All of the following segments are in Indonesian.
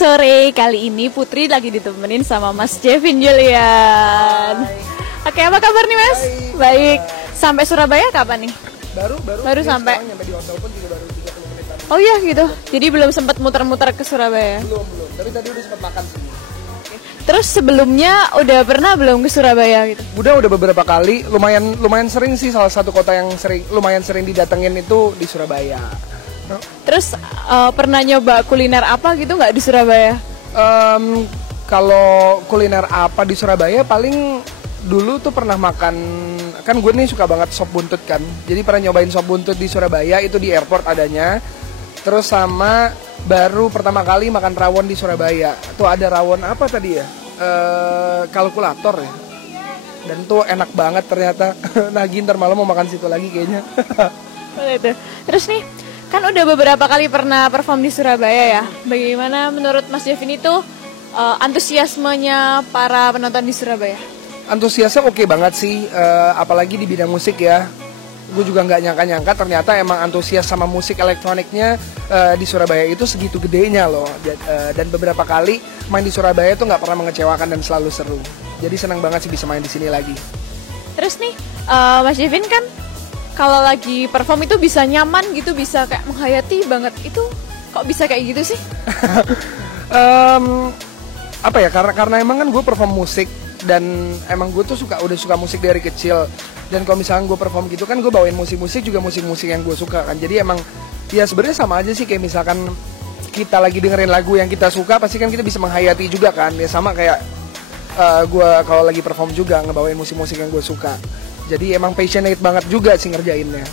sore. Kali ini Putri lagi ditemenin sama Mas Jevin Julian. Oke, apa kabar nih Mas? Baik. Sampai Surabaya kapan nih? Baru sampai. Nyampe di hotel pun juga baru 30 menitan. Oh iya gitu. Jadi belum sempat muter-muter ke Surabaya. Belum. Tapi tadi udah sempat makan sih. Terus sebelumnya udah pernah belum ke Surabaya gitu? Udah beberapa kali. Lumayan sering sih, salah satu kota yang lumayan sering didatengin itu di Surabaya. Terus pernah nyoba kuliner apa gitu nggak di Surabaya? Kalau kuliner apa di Surabaya paling dulu tuh pernah makan, kan gue nih suka banget sop buntut kan. Jadi pernah nyobain sop buntut di Surabaya, itu di airport adanya. Terus sama baru pertama kali makan rawon di Surabaya. Tuh ada rawon apa tadi ya? Kalkulator ya. Dan tuh enak banget ternyata. Nagih ntar malam mau makan situ lagi kayaknya. Terus nih, kan udah beberapa kali pernah perform di Surabaya ya. Bagaimana menurut Mas Jevin itu antusiasmenya para penonton di Surabaya? Antusiasnya oke banget sih, apalagi di bidang musik ya. Gue juga nggak nyangka-nyangka ternyata emang antusias sama musik elektroniknya di Surabaya itu segitu gedenya loh. Dan beberapa kali main di Surabaya tuh nggak pernah mengecewakan dan selalu seru. Jadi senang banget sih bisa main di sini lagi. Terus nih, Mas Jevin kan kalau lagi perform itu bisa nyaman gitu, bisa kayak menghayati banget. Itu kok bisa kayak gitu sih? Apa ya, karena emang kan gue perform musik dan emang gue tuh udah suka musik dari kecil. Dan kalau misalnya gue perform gitu kan gue bawain musik-musik juga musik-musik yang gue suka kan. Jadi emang ya sebenarnya sama aja sih kayak misalkan kita lagi dengerin lagu yang kita suka, pasti kan kita bisa menghayati juga kan. Ya sama kayak gue kalau lagi perform juga ngebawain musik-musik yang gue suka. Jadi emang passionate banget juga sih ngerjainnya.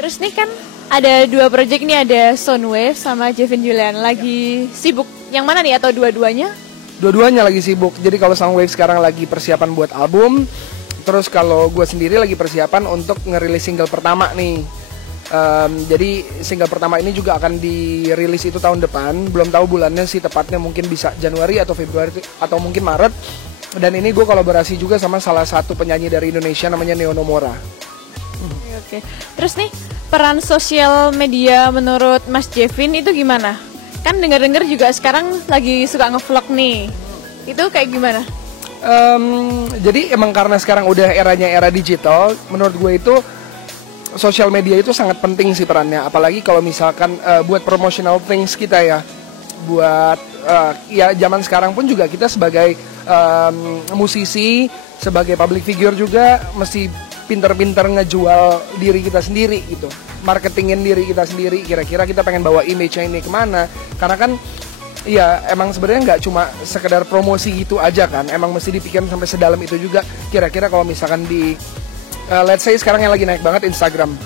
Terus nih kan ada 2 project nih, ada Soundwave sama Jevin Julian. Lagi sibuk yang mana nih atau dua-duanya? Dua-duanya lagi sibuk. Jadi kalau Soundwave sekarang lagi persiapan buat album. Terus kalau gue sendiri lagi persiapan untuk ngerilis single pertama nih. Jadi single pertama ini juga akan dirilis itu tahun depan. Belum tahu bulannya sih tepatnya, mungkin bisa Januari atau Februari atau mungkin Maret. Dan ini gue kolaborasi juga sama salah satu penyanyi dari Indonesia namanya Neo Nomora. Oke. Terus nih, peran sosial media menurut Mas Jevin itu gimana? Kan denger-denger juga sekarang lagi suka nge-vlog nih. Itu kayak gimana? Jadi emang karena sekarang udah eranya era digital, menurut gue itu sosial media itu sangat penting sih perannya. Apalagi kalau misalkan buat promotional things kita ya. Buat ya zaman sekarang pun juga kita sebagai musisi, sebagai public figure juga mesti pinter-pinter ngejual diri kita sendiri gitu, marketingin diri kita sendiri. Kira-kira kita pengen bawa image-nya ini kemana? Karena kan ya emang sebenarnya nggak cuma sekedar promosi gitu aja kan, emang mesti dipikirin sampai sedalam itu juga. Kira-kira kalau misalkan di let's say sekarang yang lagi naik banget Instagram,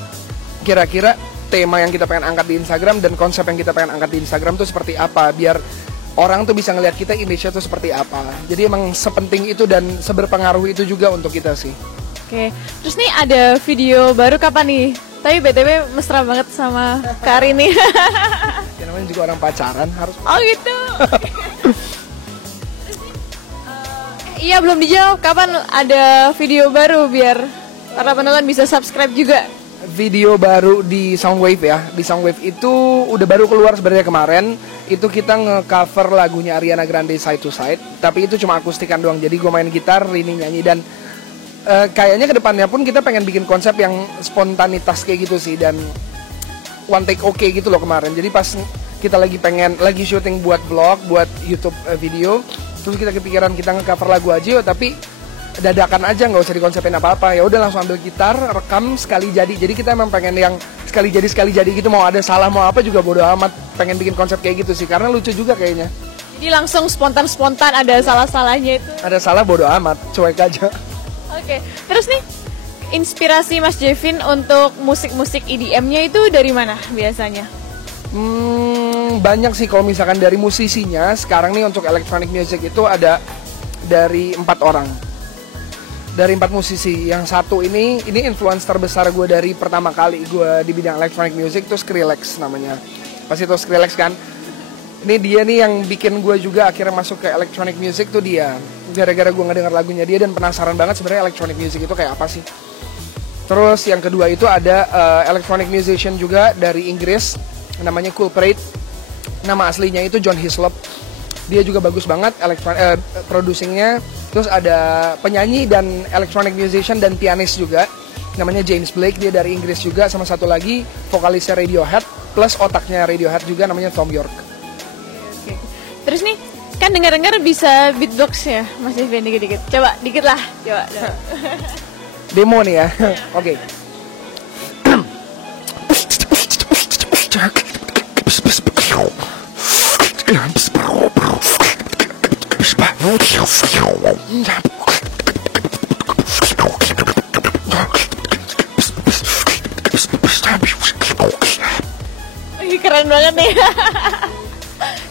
kira-kira tema yang kita pengen angkat di Instagram dan konsep yang kita pengen angkat di Instagram tuh seperti apa, biar orang tuh bisa ngelihat kita image-nya tuh seperti apa. Jadi emang sepenting itu dan seberpengaruh itu juga untuk kita sih. Oke, terus nih ada video baru kapan nih? Tapi BTW mesra banget sama Kak Arini. Ya namanya juga orang pacaran harus. Oh gitu. Iya belum dijawab, kapan ada video baru biar para penonton bisa subscribe juga? Video baru di Soundwave ya. Di Soundwave itu udah baru keluar sebenarnya kemarin. Itu kita nge-cover lagunya Ariana Grande Side to Side. Tapi itu cuma akustikan doang. Jadi gue main gitar, Rini nyanyi. Dan kayaknya kedepannya pun kita pengen bikin konsep yang spontanitas kayak gitu sih. Dan one take okay gitu loh kemarin. Jadi pas kita lagi syuting buat vlog, buat YouTube video, terus kita kepikiran kita nge-cover lagu aja, tapi dadakan aja, nggak usah dikonsepin apa-apa. Ya udah langsung ambil gitar, rekam sekali jadi. Jadi kita emang pengen yang sekali jadi gitu, mau ada salah mau apa juga bodo amat. Pengen bikin konsep kayak gitu sih, karena lucu juga kayaknya. Jadi langsung spontan ada salah-salahnya itu. Ada salah bodo amat, cuek aja. Oke. Terus nih, inspirasi Mas Jevin untuk musik-musik EDM-nya itu dari mana biasanya? Banyak sih kalau misalkan dari musisinya. Sekarang nih untuk electronic music itu ada dari 4 orang. Dari 4 musisi. Yang satu ini influence terbesar gue dari pertama kali gue di bidang electronic music tuh Skrillex namanya. Pasti tuh Skrillex kan. Ini dia nih yang bikin gue juga akhirnya masuk ke electronic music tuh dia. Gara-gara gue ngedenger lagunya dia dan penasaran banget sebenarnya electronic music itu kayak apa sih. Terus yang kedua itu ada electronic musician juga dari Inggris, namanya Cool Parade. Nama aslinya itu John Hislop. dia juga bagus banget producingnya. Terus ada penyanyi dan electronic musician dan pianis juga, namanya James Blake, dia dari Inggris juga. Sama satu lagi vokalisnya Radiohead plus otaknya Radiohead juga, namanya Thom Yorke. Oke. Terus nih, kan dengar-dengar bisa beatbox ya Mas Jevin dikit-dikit. Coba dikit lah, coba. Demo nih ya. Oke. Ih, keren banget nih.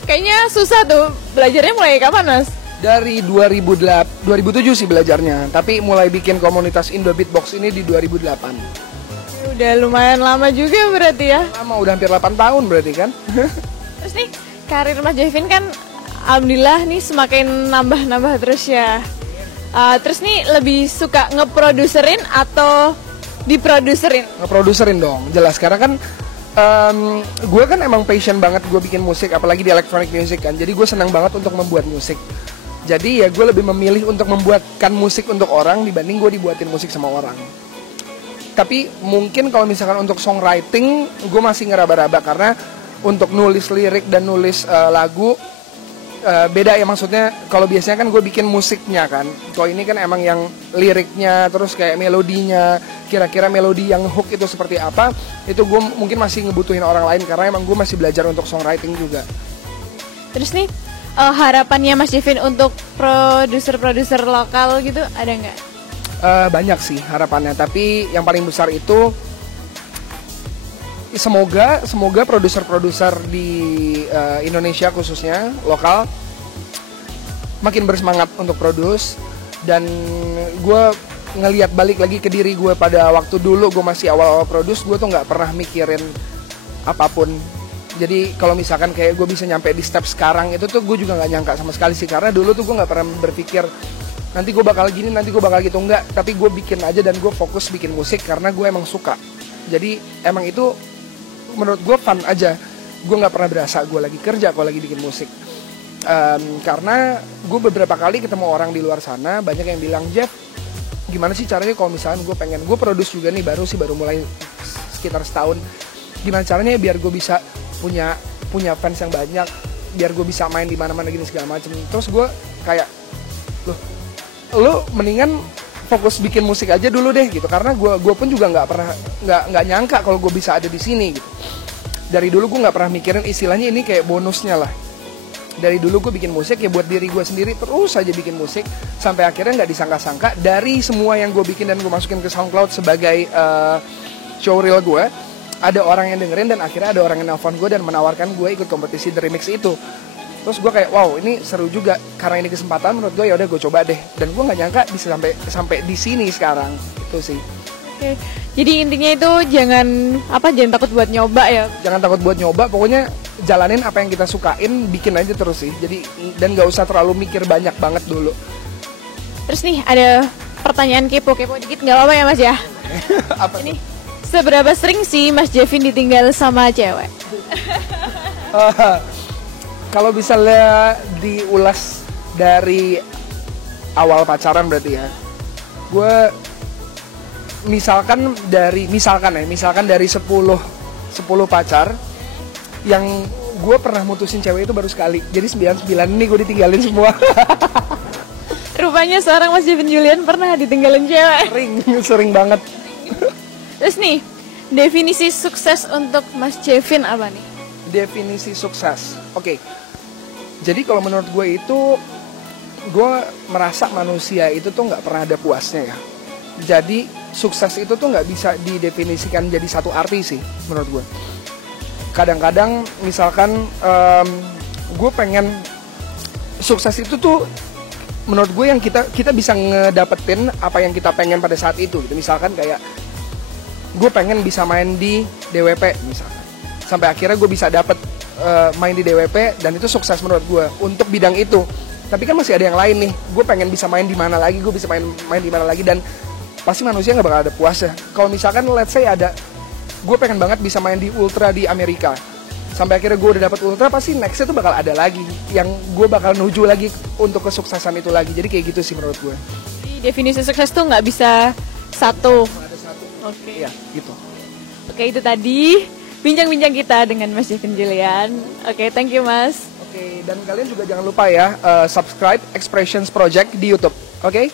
Kayaknya susah tuh. Belajarnya mulai kapan, Mas? Dari 2007 sih belajarnya, tapi mulai bikin komunitas Indo Beatbox ini di 2008. Udah lumayan lama juga berarti ya. Lama, udah hampir 8 tahun berarti kan. Terus nih, karir Mas Jevin kan alhamdulillah nih semakin nambah-nambah terus ya. Terus nih lebih suka ngeproduserin atau diproduserin? Ngeproduserin dong, jelas. Karena kan gue kan emang passion banget gue bikin musik, apalagi di electronic music kan. Jadi gue senang banget untuk membuat musik. Jadi ya gue lebih memilih untuk membuatkan musik untuk orang dibanding gue dibuatin musik sama orang. Tapi mungkin kalau misalkan untuk songwriting gue masih ngeraba-raba, karena untuk nulis lirik dan nulis lagu beda ya. Maksudnya kalau biasanya kan gue bikin musiknya kan, kalau ini kan emang yang liriknya, terus kayak melodinya, kira-kira melodi yang hook itu seperti apa, itu gue mungkin masih ngebutuhin orang lain, karena emang gue masih belajar untuk songwriting juga. Terus nih harapannya Mas Jevin untuk produser-produser lokal gitu ada nggak? Banyak sih harapannya, tapi yang paling besar itu semoga produser-produser di Indonesia khususnya lokal makin bersemangat untuk produce. Dan gue ngelihat balik lagi ke diri gue pada waktu dulu gue masih awal-awal produce, gue tuh nggak pernah mikirin apapun. Jadi kalau misalkan kayak gue bisa nyampe di step sekarang itu tuh gue juga nggak nyangka sama sekali sih, karena dulu tuh gue nggak pernah berpikir nanti gue bakal gini, nanti gue bakal gitu, enggak. Tapi gue bikin aja dan gue fokus bikin musik karena gue emang suka. Jadi emang itu menurut gue fun aja. Gue nggak pernah berasa gue lagi kerja kalau lagi bikin musik. Karena gue beberapa kali ketemu orang di luar sana, banyak yang bilang, Jeff, gimana sih caranya kalau misalnya gue produce juga nih, baru mulai sekitar setahun, gimana caranya biar gue bisa punya fans yang banyak, biar gue bisa main di mana-mana gini segala macam. Terus gue kayak, lo mendingan fokus bikin musik aja dulu deh gitu, karena gue pun juga nggak nyangka kalau gue bisa ada di sini gitu. Dari dulu gue nggak pernah mikirin istilahnya ini kayak bonusnya lah. Dari dulu gue bikin musik ya buat diri gue sendiri, terus aja bikin musik sampai akhirnya nggak disangka-sangka dari semua yang gue bikin dan gue masukin ke SoundCloud sebagai showreel gue, ada orang yang dengerin dan akhirnya ada orang yang nelfon gue dan menawarkan gue ikut kompetisi The Remix itu. Terus gue kayak wow, ini seru juga, karena ini kesempatan menurut gue, ya udah gue coba deh. Dan gue nggak nyangka bisa sampai di sini sekarang. Itu sih. Oke. Jadi intinya itu jangan takut buat nyoba ya. Jangan takut buat nyoba, pokoknya jalanin apa yang kita sukain, bikin aja terus sih. Jadi dan nggak usah terlalu mikir banyak banget dulu. Terus nih ada pertanyaan kepo dikit, nggak apa-apa ya Mas ya? Apa ini? Seberapa sering sih Mas Jevin ditinggal sama cewek? Kalau bisa diulas dari awal pacaran berarti ya, gue misalkan dari 10 pacar, yang gue pernah mutusin cewek itu baru sekali. Jadi 99 ini gue ditinggalin semua. Rupanya seorang Mas Jevin Julian pernah ditinggalin cewek. Sering banget. Terus nih, definisi sukses untuk Mas Jevin apa nih? Definisi sukses, oke. Jadi kalau menurut gue itu, gue merasa manusia itu tuh nggak pernah ada puasnya ya. Jadi sukses itu tuh nggak bisa didefinisikan jadi satu arti sih menurut gue. Kadang-kadang misalkan gue pengen sukses itu tuh menurut gue yang kita bisa ngedapetin apa yang kita pengen pada saat itu gitu. Misalkan kayak gue pengen bisa main di DWP misalkan, sampai akhirnya gue bisa dapet main di DWP, dan itu sukses menurut gue untuk bidang itu. Tapi kan masih ada yang lain nih, gue pengen bisa main di mana lagi, gue bisa main di mana lagi, dan pasti manusia nggak bakal ada puasnya. Kalau misalkan let's say gue pengen banget bisa main di Ultra di Amerika, sampai akhirnya gue udah dapat ultra, pasti nextnya tuh bakal ada lagi yang gue bakal nuju lagi untuk kesuksesan itu lagi. Jadi kayak gitu sih menurut gue. Definisi sukses tuh nggak bisa satu. Ada satu. Oke. Iya gitu. Oke, itu tadi bincang-bincang kita dengan Mas Jevin Julian. Oke, thank you Mas. Oke, dan kalian juga jangan lupa ya subscribe Expressions Project di YouTube. Oke?